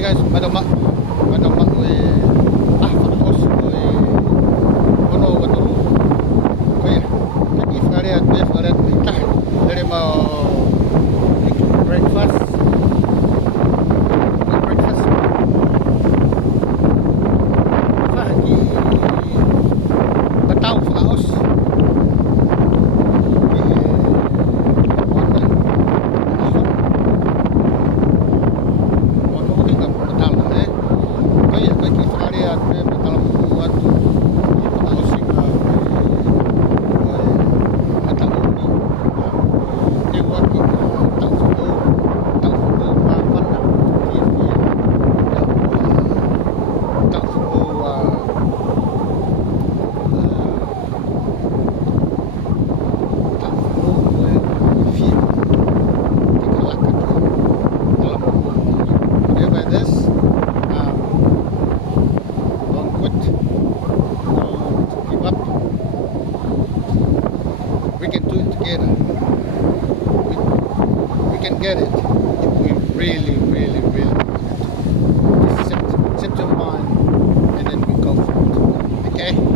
Okay guys, madama we fakos we ono wato we kaki sekalian kita dari mau breakfast pagi batau fakos we can do it together. We can get it if we really want it. Just set your mind and then we go for it. Okay?